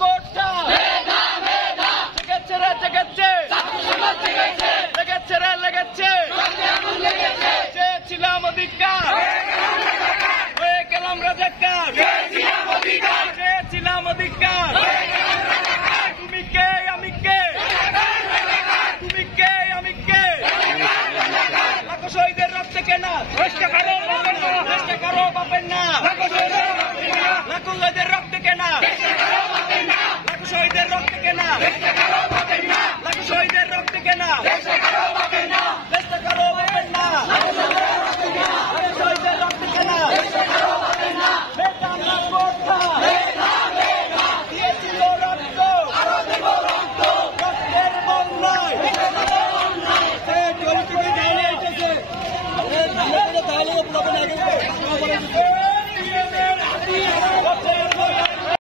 কোটা লেগেছে রে লেগেছে লেগেছে রে লেগেছে চেয়েছিলাম অধিকার হয়ে গেলাম রাজাকার চেয়েছিলাম অধিকার তুমি কে আমি কে তুমি কে আমি কে লাখো শহীদের রক্তে কেনা চেষ্টা করো বাপের না লাখো শহীদের রক্তে কেনা লাখো শহীদের রক্তে কেনা লাখো শহীদের রক্তে কেনা